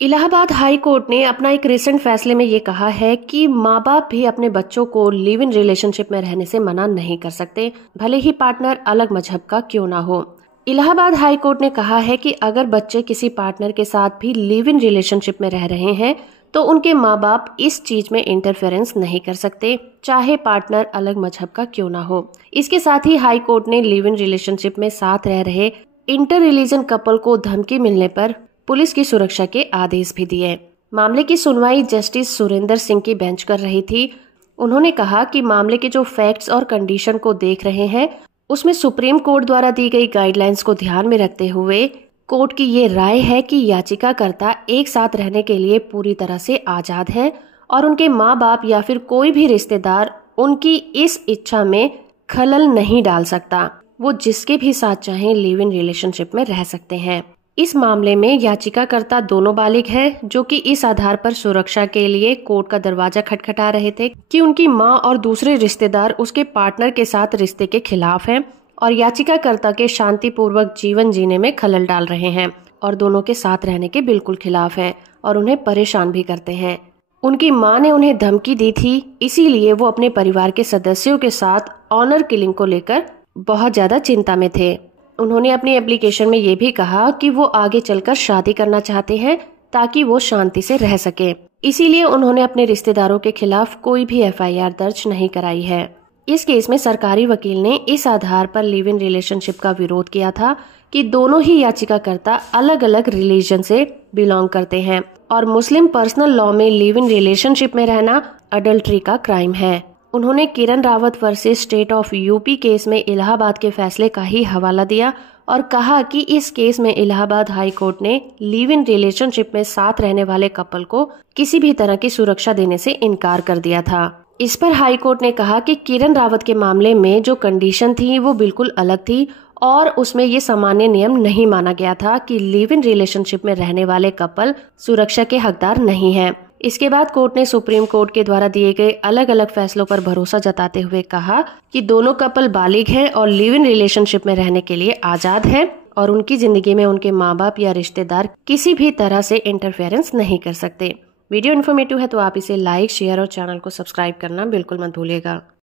Allahabad high court ने अपना एक रिसेंट फैसले में ये कहा है कि माँ बाप भी अपने बच्चों को लिव इन रिलेशनशिप में रहने से मना नहीं कर सकते, भले ही पार्टनर अलग मजहब का क्यों ना हो। इलाहाबाद हाई कोर्ट ने कहा है कि अगर बच्चे किसी पार्टनर के साथ भी लिव इन रिलेशनशिप में रह रहे हैं तो उनके माँ बाप इस चीज में इंटरफेरेंस नहीं कर सकते, चाहे पार्टनर अलग मजहब का क्यों ना हो। इसके साथ ही हाई कोर्ट ने लिव इन रिलेशनशिप में साथ रह रहे इंटर रिलीजन कपल को धमकी मिलने पर पुलिस की सुरक्षा के आदेश भी दिए। मामले की सुनवाई जस्टिस सुरेंद्र सिंह की बेंच कर रही थी। उन्होंने कहा कि मामले के जो फैक्ट्स और कंडीशन को देख रहे हैं उसमें सुप्रीम कोर्ट द्वारा दी गई गाइडलाइंस को ध्यान में रखते हुए कोर्ट की ये राय है कि याचिकाकर्ता एक साथ रहने के लिए पूरी तरह से आजाद है और उनके माँ बाप या फिर कोई भी रिश्तेदार उनकी इस इच्छा में खलल नहीं डाल सकता। वो जिसके भी साथ चाहें लिव इन रिलेशनशिप में रह सकते हैं। इस मामले में याचिकाकर्ता दोनों बालिग हैं, जो कि इस आधार पर सुरक्षा के लिए कोर्ट का दरवाजा खटखटा रहे थे कि उनकी मां और दूसरे रिश्तेदार उसके पार्टनर के साथ रिश्ते के खिलाफ हैं और याचिकाकर्ता के शांतिपूर्वक जीवन जीने में खलल डाल रहे हैं और दोनों के साथ रहने के बिल्कुल खिलाफ हैं और उन्हें परेशान भी करते हैं। उनकी मां ने उन्हें धमकी दी थी, इसीलिए वो अपने परिवार के सदस्यों के साथ ऑनर किलिंग को लेकर बहुत ज्यादा चिंता में थे। उन्होंने अपनी एप्लीकेशन में ये भी कहा कि वो आगे चलकर शादी करना चाहते हैं ताकि वो शांति से रह सके। इसीलिए उन्होंने अपने रिश्तेदारों के खिलाफ कोई भी एफआईआर दर्ज नहीं कराई है। इस केस में सरकारी वकील ने इस आधार पर लिव इन रिलेशनशिप का विरोध किया था कि दोनों ही याचिकाकर्ता अलग अलग रिलीजन से बिलोंग करते हैं और मुस्लिम पर्सनल लॉ में लिव इन रिलेशनशिप में रहना अडल्ट्री का क्राइम है। उन्होंने Kiran Rawat versus state of UP case में इलाहाबाद के फैसले का ही हवाला दिया और कहा कि इस केस में इलाहाबाद हाई कोर्ट ने लिव इन रिलेशनशिप में साथ रहने वाले कपल को किसी भी तरह की सुरक्षा देने से इनकार कर दिया था। इस पर हाई कोर्ट ने कहा कि किरण रावत के मामले में जो कंडीशन थी वो बिल्कुल अलग थी और उसमें ये सामान्य नियम नहीं माना गया था कि लिव इन रिलेशनशिप में रहने वाले कपल सुरक्षा के हकदार नहीं हैं। इसके बाद कोर्ट ने सुप्रीम कोर्ट के द्वारा दिए गए अलग अलग फैसलों पर भरोसा जताते हुए कहा कि दोनों कपल बालिग हैं और लिव इन रिलेशनशिप में रहने के लिए आजाद हैं और उनकी जिंदगी में उनके माँ बाप या रिश्तेदार किसी भी तरह से इंटरफेरेंस नहीं कर सकते। वीडियो इन्फॉर्मेटिव है तो आप इसे लाइक, शेयर और चैनल को सब्सक्राइब करना बिल्कुल मत भूलिएगा।